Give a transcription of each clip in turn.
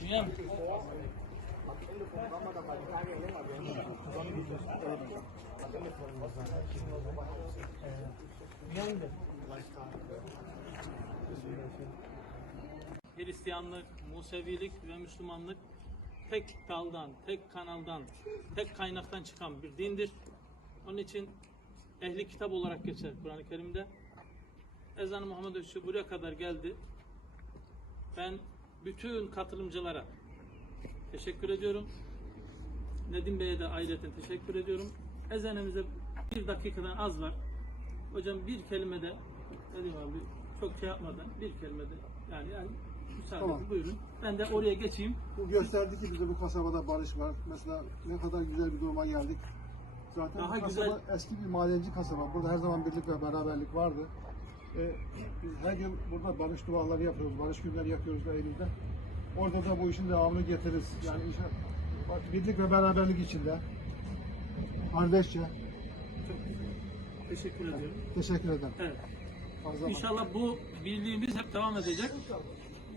Dünya mı? Hristiyanlık, Musevilik ve Müslümanlık tek daldan, tek kanaldan, tek kaynaktan çıkan bir dindir. Onun için ehli kitap olarak geçer Kur'an-ı Kerim'de. Ezan-ı Muhammed Öşü buraya kadar geldi. Ben bütün katılımcılara teşekkür ediyorum. Nedim Bey'e de ayrıca teşekkür ediyorum. Ezanımıza bir dakikadan az var. Hocam bir kelime de Nedim abi çok şey yapmadan bir kelime de yani yani müsaade Tamam. buyurun. Ben de oraya geçeyim. Bu gösterdi ki bize bu kasabada barış var. Mesela ne kadar güzel bir duruma geldik. Zaten Daha kasaba güzel- eski bir madenci kasaba. Burada her zaman birlik ve beraberlik vardı. Biz her gün burada barış duaları yapıyoruz. Barış günleri yapıyoruz da Eylül'de. Orada da bu işin devamını getiririz. Yani inşallah bak, birlik ve beraberlik içinde. Kardeşçe. Teşekkür ediyorum. Teşekkür ederim. Evet. Fazla İnşallah bu birliğimiz hep devam edecek.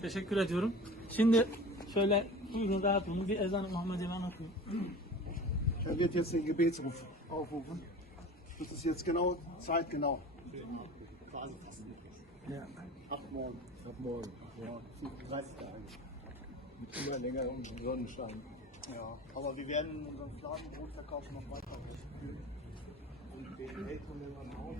Teşekkür ediyorum. Şimdi şöyle buyurun rahat olun. Bir ezan-ı Muhammed'i anlatayım. Er wird jetzt den Gebetsruf aufrufen. Das ist jetzt genau zeitgenau. Quasi fast. Ab morgen. Ab morgen. Ja. 30 Tage. Mit immer längerem Sonnenschein. Ja, aber wir werden in unserem Fladenbrotverkauf noch weiter ausführen. Und den Ländern nach Hause.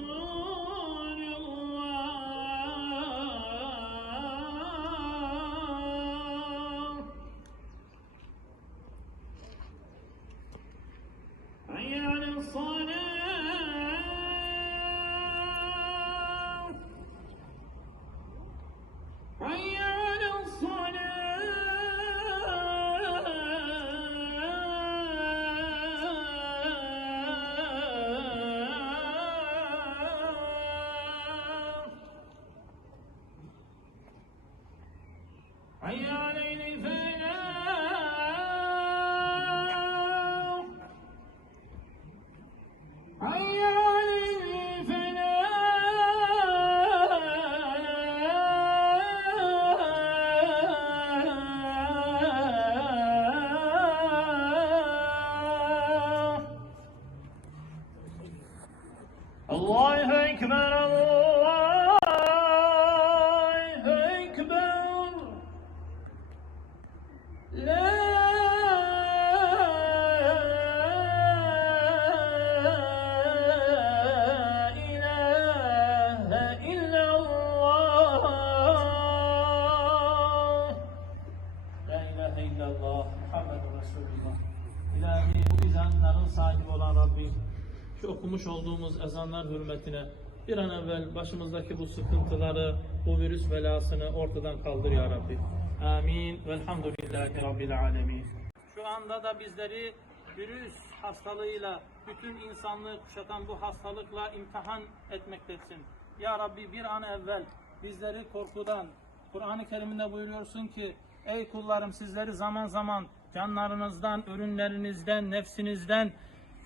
الله أكبر الله Okumuş olduğumuz ezanlar hürmetine bir an evvel başımızdaki bu sıkıntıları, bu virüs belasını ortadan kaldır ya Rabbi. Amin. Velhamdülillahi Rabbil alemin. Şu anda da bizleri virüs hastalığıyla, bütün insanlığı kuşatan bu hastalıkla imtihan etmektesin. Ya Rabbi bir an evvel bizleri korkudan, Kur'an-ı Kerim'de buyuruyorsun ki ey kullarım sizleri zaman zaman canlarınızdan, ürünlerinizden, nefsinizden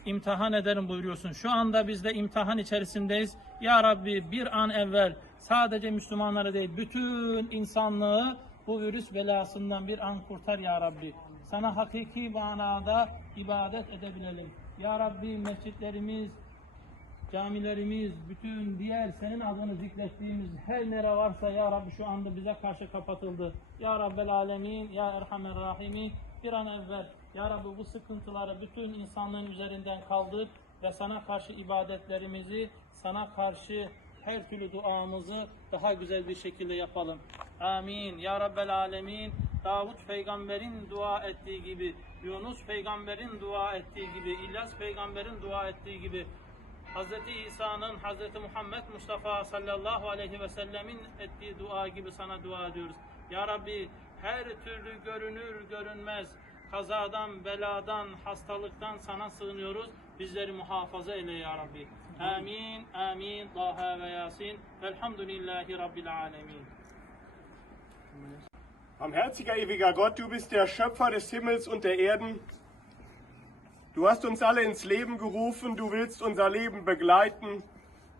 imtihan ederim buyuruyorsun. Şu anda biz de imtihan içerisindeyiz. Ya Rabbi bir an evvel sadece Müslümanları değil bütün insanlığı bu virüs belasından bir an kurtar ya Rabbi. Sana hakiki manada ibadet edebilelim. Ya Rabbi mescitlerimiz, camilerimiz, bütün diğer senin adını zikrettiğimiz her nere varsa ya Rabbi şu anda bize karşı kapatıldı. Ya Rabbel Alemin, Ya Erhamer Rahimin bir an evvel Ya Rabbi bu sıkıntıları bütün insanlığın üzerinden kaldır ve sana karşı ibadetlerimizi, sana karşı her türlü duamızı daha güzel bir şekilde yapalım. Amin. Ya Rabbel Alemin. Davut peygamberin dua ettiği gibi, Yunus peygamberin dua ettiği gibi, İlyas peygamberin dua ettiği gibi, Hz. İsa'nın Hz. Muhammed Mustafa sallallahu aleyhi ve sellemin ettiği dua gibi sana dua ediyoruz. Ya Rabbi her türlü görünür görünmez kazadan, beladan, hastalıktan sana sığınıyoruz. Bizleri muhafaza eyle ya Rabbi. Amin, amin, Taha ve Yasin. Velhamdülillahi Rabbil alemin. Barmherziger, ewiger Gott, du bist der Schöpfer des Himmels und der Erden. Du hast uns alle ins Leben gerufen, du willst unser Leben begleiten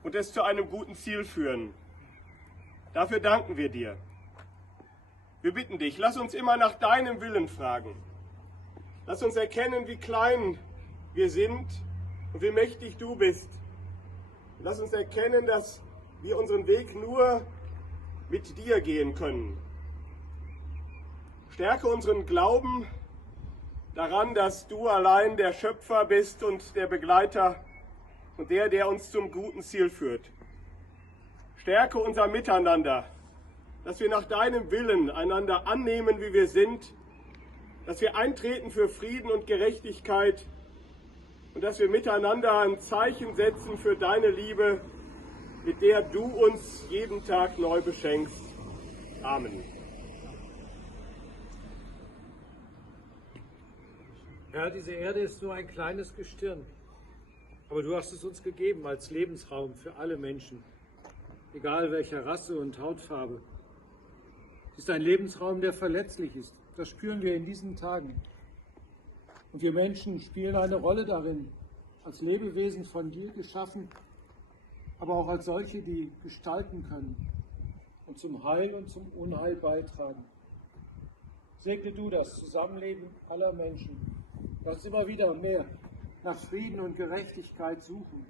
und es zu einem guten Ziel führen. Dafür danken wir dir. Wir bitten dich, lass uns immer nach deinem Willen fragen. Lass uns erkennen, wie klein wir sind und wie mächtig du bist. Lass uns erkennen, dass wir unseren Weg nur mit dir gehen können. Stärke unseren Glauben daran, dass du allein der Schöpfer bist und der Begleiter und der, der uns zum guten Ziel führt. Stärke unser Miteinander, dass wir nach deinem Willen einander annehmen, wie wir sind, dass wir eintreten für Frieden und Gerechtigkeit und dass wir miteinander ein Zeichen setzen für deine Liebe, mit der du uns jeden Tag neu beschenkst. Amen. Herr, diese Erde ist nur ein kleines Gestirn, aber du hast es uns gegeben als Lebensraum für alle Menschen, egal welcher Rasse und Hautfarbe. Es ist ein Lebensraum, der verletzlich ist. Das spüren wir in diesen Tagen. Und wir Menschen spielen eine Rolle darin, als Lebewesen von dir geschaffen, aber auch als solche, die gestalten können und zum Heil und zum Unheil beitragen. Segne du das Zusammenleben aller Menschen. Lass immer wieder mehr nach Frieden und Gerechtigkeit suchen.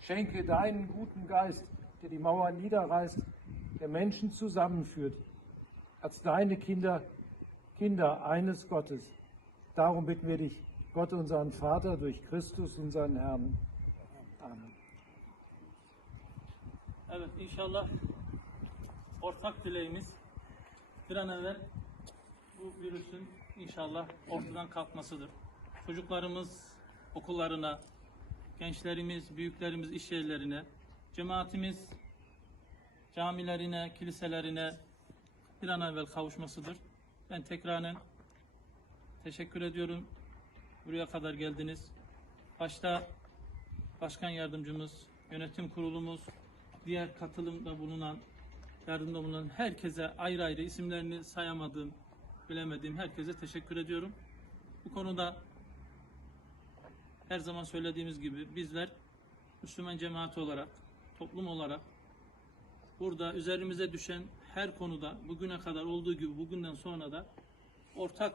Schenke deinen guten Geist, der die Mauern niederreißt, der Menschen zusammenführt, als deine Kinder, Kinder eines Gottes. Darum bitten wir dich, Gott, unseren Vater, durch Christus, unseren Herrn. Amen. Evet inşallah ortak dileğimiz bir an evvel bu virüsün inşallah ortadan kalkmasıdır. Çocuklarımız okullarına, gençlerimiz, büyüklerimiz iş yerlerine, cemaatimiz camilerine, kiliselerine bir an evvel kavuşmasıdır. Ben tekraren teşekkür ediyorum. Buraya kadar geldiniz. Başta Başkan Yardımcımız, Yönetim Kurulumuz, diğer katılımda bulunan, yardımda bulunan herkese ayrı ayrı isimlerini sayamadığım, bilemediğim herkese teşekkür ediyorum. Bu konuda her zaman söylediğimiz gibi bizler Müslüman cemaati olarak, toplum olarak burada üzerimize düşen her konuda bugüne kadar olduğu gibi bugünden sonra da ortak